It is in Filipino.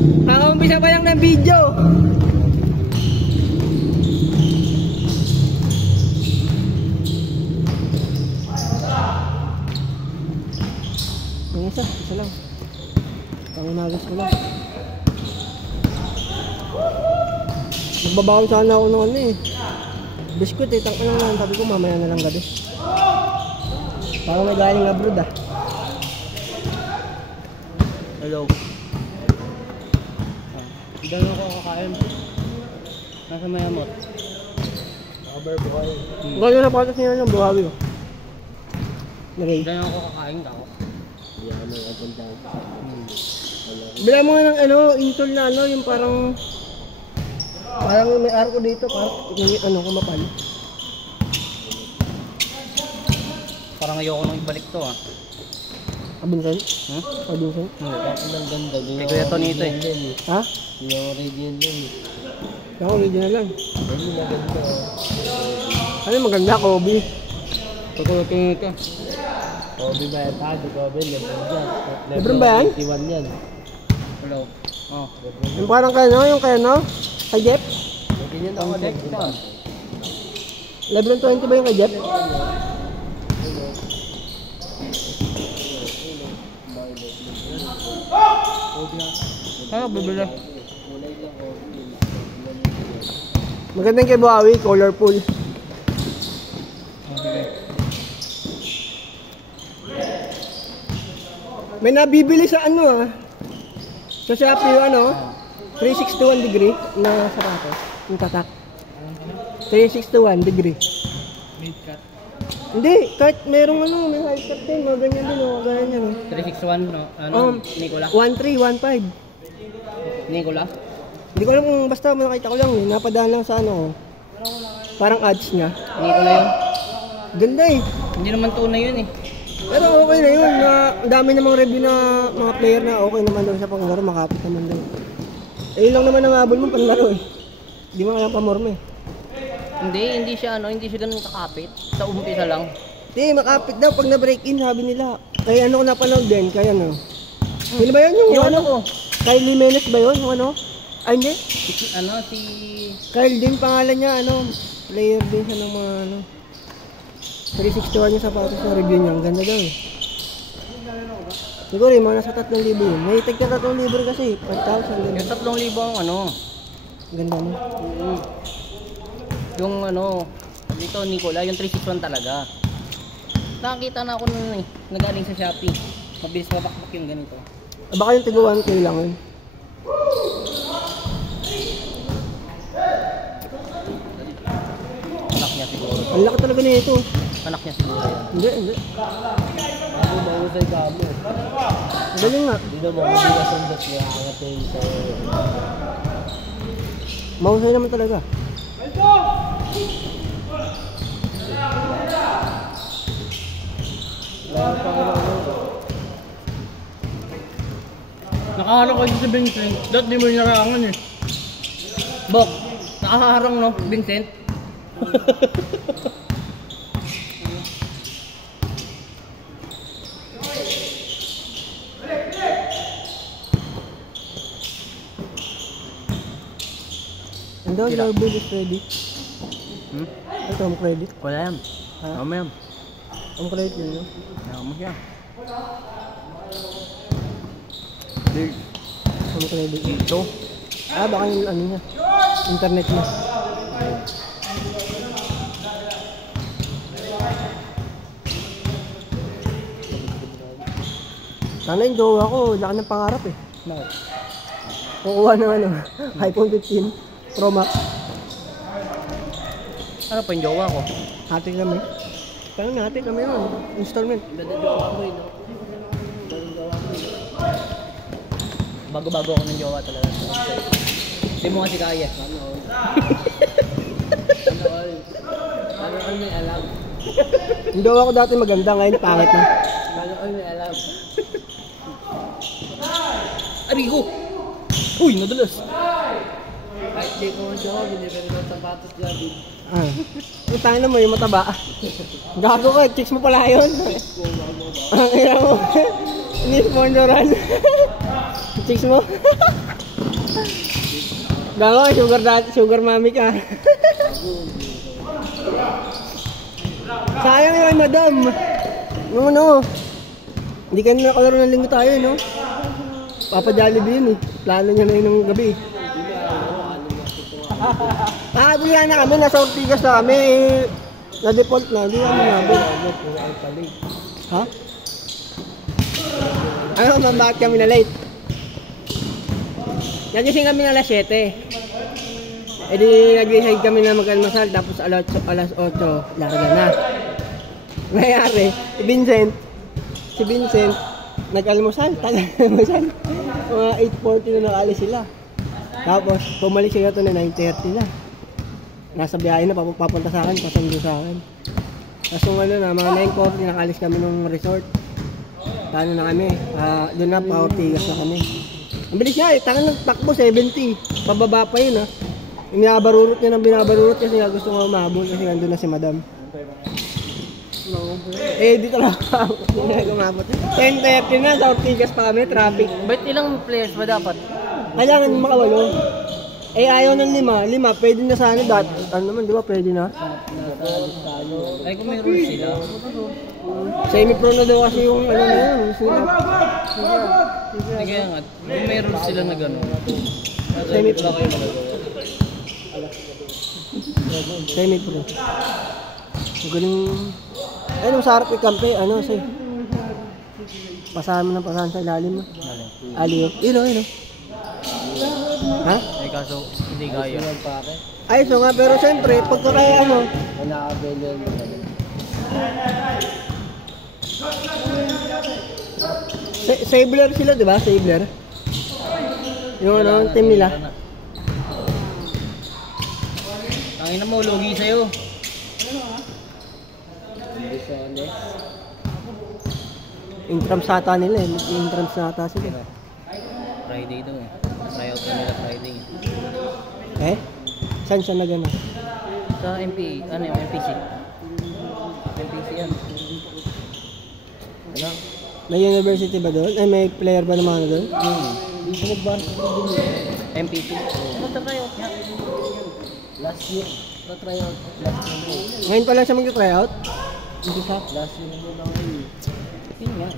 Kakaumpisa pa lang ng video. Yung isa lang. Pangunagas ko lang. Nagbabaon sana ako ng ano eh. Biskuit eh, tangka lang. Sabi ko mamaya na lang gabi. Parang may galing abroad ah. Hello. Diyan ako kakain. Nasa Mayamot. Nakabarbuhay. Gano'n na patas niya ng buhawi oh. Diyan ako kakain ako. Yan, may aganda. Bila mo nga ng ano, intol na ano, yung parang may arko dito, parang ano, kumapal. Parang ayoko nang ibalik to ah. Abinsan? Hmm? Abinsan? Ang ganda. Hindi ko ito nito eh. Ha? Yung original din. Yung original lang. Hindi maganda. Ano maganda, Kobe? Tukutin ito. Kobe ba yan? Kobe, Lebron dyan. Lebron ba yan? 21 yan. Hello. Oh, yung parang kayo, yung kayo no? Kay Jeff? ganyan ako deck ito. Lebron 20 ba yung kay Jeff? Ano, bibili? Maganda yung kay Buhawi, colorful. May nabibili sa ano ah. Sa Shopee yung ano, 361 degree na sapatos. Yung tatak. 361 degree. Mid-cut. Hindi, kahit merong ano, may high cut din, mga ganyan din, mga ganyan. 361, no? Ano, Nicola? 1315. Nicola? Hindi ko alam kung basta nakita ko lang eh, napadaan lang sa ano, parang ads niya. Nicola yun? Ganda eh. Hindi naman tunay yun eh. Pero okay na yun, ang dami namang review na mga player na okay naman daw siya panglaro, makapit naman daw. Eh yun lang naman ang habol mo panglaro eh. Hindi mo kaya pamorme. Hindi siya ganun kakapit. Sa umpisa lang. Hindi, makapit daw pag na-break in, sabi nila. Kaya ano ko napanood din, kaya ano. Sino ba yun yung ano ko? Kyle Jimenez ba yun? Yung ano? Ay hindi? Si... Kyle din pangalan niya, ano. Player din siya ng mga ano. 361 yung sapatos na review niya, ang ganda daw eh. Siguro yung mga nasa 3,000 yun. May tigka 3,000 kasi, 5,000 din. Yung 3,000 ang ano. Ganda mo. Yung ano, dito Nicola, yung 361 talaga. Nakakita na ako nun eh, nagaling sa Shopee. Mabilis mabakbak yung ganito. Baka yung tigo 1K lang yun. Anak niya siguro. Ang laki talaga na ito. Anak niya siguro yan. Hindi. Ako mahusay ka mo. Galing nga. Hindi na mahusay ka sundas niya. Angat yung sa... Mahusay naman talaga. Nakaharang ko si Vincent. Dahil di mo nararangan eh. Bok, nakaharang no, Vincent? And then your bill is ready. Ito ang credit. Wala yan. Ano yan? Ang credit yun, no? Ano mo siya? Ang credit. Dito? Baka yung ano niya. Internet niya. Sana yung jowa ko, laki ng pangarap eh. Bakit? Kukuha ng ano, iPhone 15 Pro Max. Ano pa yung jowa ko? Hati kami. Kaya nga, hati kami yun. Installment. Bago-bago ako ng jowa talaga. Hindi mo kasi kaya. Ano may alam? Yung jowa ko dati maganda, ngayon pangit na. Ano may alam? Arigo! Uy, nadulas! Kahit di ko siya ako, binibili ng sapatos dyan. Yung tangin na mo, yung mataba. Gago ka, chicks mo pala yun. Ang ina mo. Ini-sponsoran. Chicks mo. Gawa, sugar mami ka. Sayang yun, madam. No. Hindi kayo nakalaro ng linggo tayo, no? Papa Jollibee yun eh. Plano niya na yun ng gabi. Diyan na kami. Nasa Ortigas na kami. Na-default na. Hindi kami nabot. Ha? Ano naman, bakit kami na late? Nagising kami na alas 7. E di nag-decide kami na mag-almasal. Tapos alas 8, larga na. Mayari, si Vincent, nag-almusal, tagal-almusal. Mga 8:40 na nakaalis sila. Tapos, pumalik sila ito na 9:30 na. Nasa biyahe na, papunta sa akin, pasundo sa akin. Tapos mga 9:40 nakaalis kami ng resort. Paano na kami? Doon na, pa-Ortigas na kami. Ang bilis niya tangan ng takbo, 70. Pababa pa yun Binabarurot niya ng binabarurot kasi nga gusto nga umabol kasi nandun na si madam. Dito lang ako. Hindi na gumabot. 10:30 na, sa Ortigas pa kami, traffic. Ba't ilang players ba dapat? Kailangan makawalo. Ayaw ng 5, pwede na sana dati. Ano naman, di ba pwede na? Ay, kung may rules sila. Semi-pro na daw kasi yung ano na yun. Sige nga, kung may rules sila na gano'n. Semi-pro. Semi-pro. Galing. Ayun, sa harap ikampi, say. Pasahan mo ng pasahan sa ilalim mo. Aliyo. Ilo. Ha? Ay, kaso hindi kaya. Ay, so nga, pero siyempre, pagka kaya Sabler sila, di ba? Sabler. Yung team nila. Tangina mo, lugi sa'yo. Intrams ata nila Intrams ata sila. Friday ito Tryout na nila Friday. Saan siya nagana? Sa MP, MPC. MPC yan. Ano? May university ba doon? May player ba naman doon? Dito nag-varsity din MPC. Tryout niya. Last year. Tryout. Ngayon pa lang siya mag-tryout? Last year na lang. Yun nga.